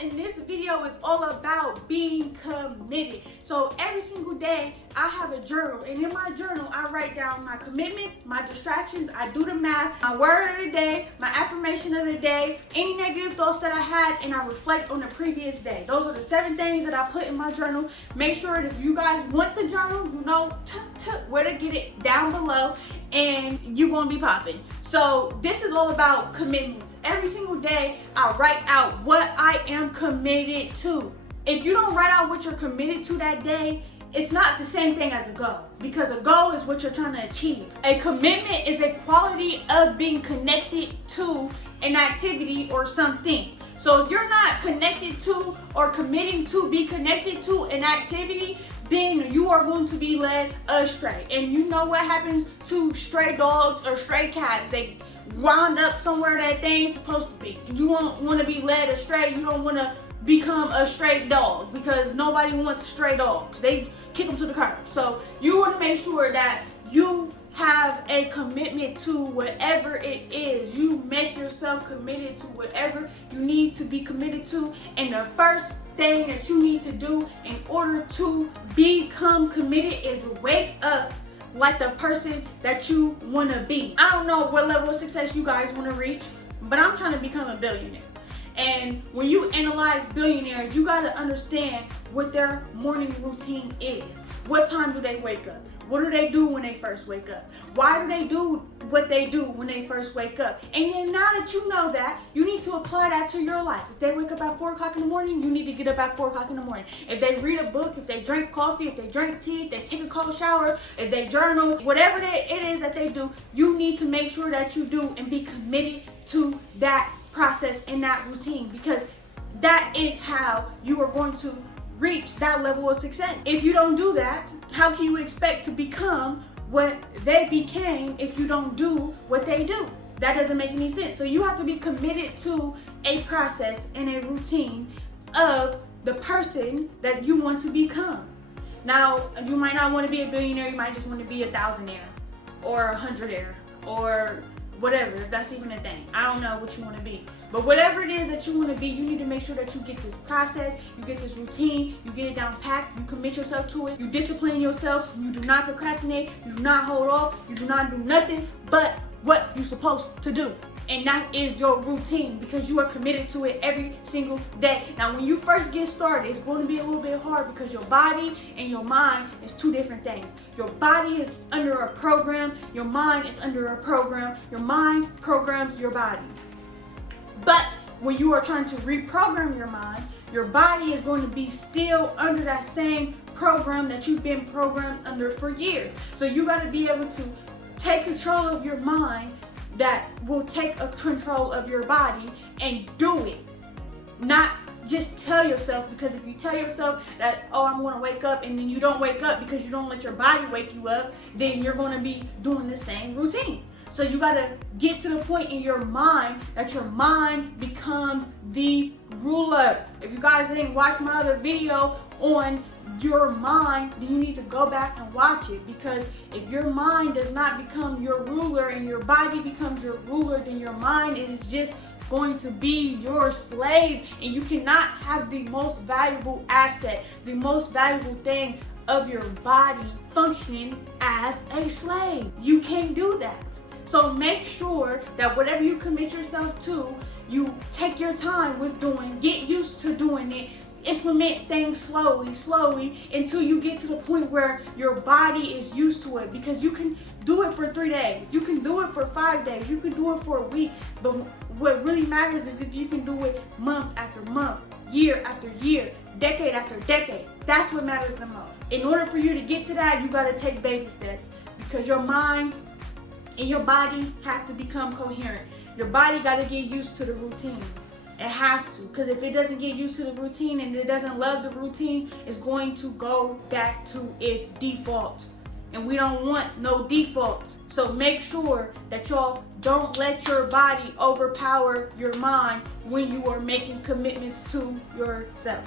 and this video is all about being committed. So every single day I have a journal, and in my journal I write down my commitments, my distractions, I do the math, my word of the day, my affirmation of the day, any negative thoughts that I had, and I reflect on the previous day. Those are the 7 things that I put in my journal. Make sure that if you guys want the journal, you know where to get it down below, and you're gonna be popping. So this is all about commitments. Every single day I write out what I am committed to. If you don't write out what you're committed to that day, it's not the same thing as a goal, because a goal is what you're trying to achieve. A commitment is a quality of being connected to an activity or something. So if you're not connected to or committing to be connected to an activity, then you are going to be led astray. And you know what happens to stray dogs or stray cats? They wound up somewhere that they ain't supposed to be. You don't want to be led astray. You don't want to become a stray dog, because nobody wants stray dogs. They kick them to the curb. So you want to make sure that you have a commitment to whatever it is. You make yourself committed to whatever you need to be committed to. And the first thing that you need to do in order to become committed is wake up like the person that you want to be. I don't know what level of success you guys want to reach, but I'm trying to become a billionaire. And when you analyze billionaires, you got to understand what their morning routine is. What time do they wake up? What do they do when they first wake up? Why do they do what they do when they first wake up? And then now that you know that, you need to apply that to your life. If they wake up at 4 o'clock in the morning, you need to get up at 4 o'clock in the morning. If they read a book, if they drink coffee, if they drink tea, if they take a cold shower, if they journal, whatever it is that they do, you need to make sure that you do and be committed to that process and that routine, because that is how you are going to reach that level of success. If you don't do that, how can you expect to become what they became if you don't do what they do? That doesn't make any sense. So you have to be committed to a process and a routine of the person that you want to become. Now, you might not want to be a billionaire, you might just want to be a thousandaire or a hundredaire or whatever, if that's even a thing. I don't know what you want to be. But whatever it is that you want to be, you need to make sure that you get this process, you get this routine, you get it down packed, you commit yourself to it, you discipline yourself, you do not procrastinate, you do not hold off, you do not do nothing but what you're supposed to do. And that is your routine, because you are committed to it every single day. Now, when you first get started, it's going to be a little bit hard, because your body and your mind is 2 different things. Your body is under a program, your mind is under a program. Your mind programs your body. But when you are trying to reprogram your mind, your body is going to be still under that same program that you've been programmed under for years. So you got to be able to take control of your mind that will take a control of your body and do it. Not just tell yourself, because if you tell yourself that, oh, I'm going to wake up, and then you don't wake up because you don't let your body wake you up, then you're going to be doing the same routine. So you got to get to the point in your mind that your mind becomes the ruler. If you guys didn't watch my other video on your mind, then you need to go back and watch it, because if your mind does not become your ruler and your body becomes your ruler, then your mind is just going to be your slave, and you cannot have the most valuable asset, the most valuable thing of your body function as a slave. You can't do that. So make sure that whatever you commit yourself to, you take your time with doing, get used to doing it, implement things slowly until you get to the point where your body is used to it, because you can do it for 3 days, you can do it for 5 days, you can do it for a week, but what really matters is if you can do it month after month, year after year, decade after decade. That's what matters the most. In order for you to get to that, you got to take baby steps, because your mind and your body have to become coherent. Your body got to get used to the routine. It has to, because if it doesn't get used to the routine and it doesn't love the routine, it's going to go back to its default. And we don't want no defaults. So make sure that y'all don't let your body overpower your mind when you are making commitments to yourself.